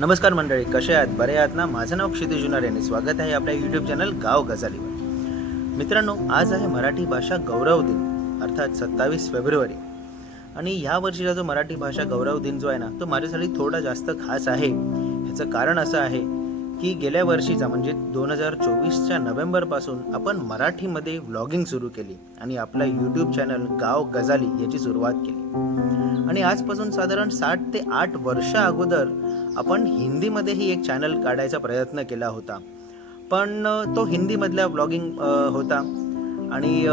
नमस्कार मंडळी, कसे आहात? बरे आहात ना? माझं नाव क्षितिज जुनार यांनी स्वागत आहे आपल्या यूट्यूब चॅनल गाव गजालीवर. मित्रांनो, आज आहे मराठी भाषा गौरव दिन, अर्थात 27 फेब्रुवारी. आणि या वर्षीचा जो मराठी भाषा गौरव दिन जो आहे ना, तो माझ्यासाठी थोडा जास्त खास आहे. ह्याचं कारण असं आहे की गेल्या वर्षीचा म्हणजे 2024च्या नोव्हेंबरपासून आपण मराठीमध्ये व्लॉगिंग सुरू केली आणि आपला यूट्यूब चॅनल गाव गजाली याची सुरुवात केली. आणि आजपासून साधारण 7 ते 8 वर्ष अगोदर आपण हिंदीमध्येही एक चॅनल काढायचा प्रयत्न केला होता, पण तो हिंदीमधला व्लॉगिंग होता आणि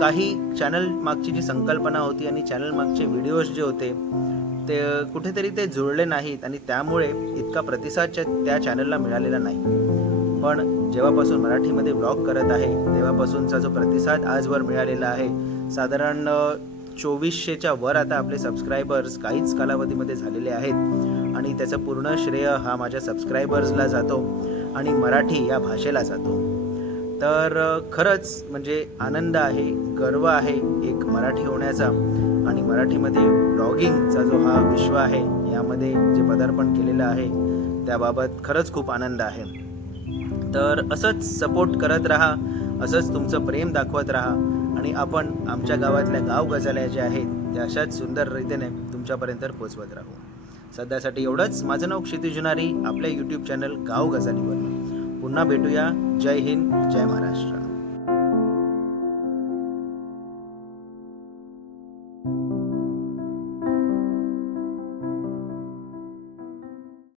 काही चॅनल मागची जी संकल्पना होती आणि चॅनल मागचे व्हिडिओज जे होते ते कुठेतरी ते जुळले नाहीत आणि त्यामुळे इतका प्रतिसाद त्या चॅनलला मिळालेला नाही. पण जेव्हापासून मराठीमध्ये व्लॉग करत आहे तेव्हापासूनचा जो प्रतिसाद आजवर मिळालेला आहे, साधारण 2400च्या वर आता आपले सबस्क्रायबर्स काहीच कालावधीमध्ये झालेले आहेत आणि त्याचं पूर्ण श्रेय हा माझ्या सबस्क्रायबर्सला जातो आणि मराठी या भाषेला जातो. तर खरंच म्हणजे आनंद आहे, गर्व आहे एक मराठी होण्याचा आणि मराठीमध्ये ब्लॉगिंगचा जो हा विश्व आहे यामध्ये जे पदार्पण केलेलं आहे त्याबाबत खरंच खूप आनंद आहे. तर असंच सपोर्ट करत राहा, असंच तुमचं प्रेम दाखवत राहा आणि आपण आमच्या गावातल्या गाव गजाल्या ज्या आहेत त्या अशाच सुंदर रीतीने तुमच्यापर्यंत पोहोचवत राहू. सध्यासाठी एवढंच. माझं नाव क्षितिज जुनारी, आपल्या यूट्यूब चॅनल गाव गजालीवर. पुन्हा भेटूया. जय हिंद, जय महाराष्ट्र.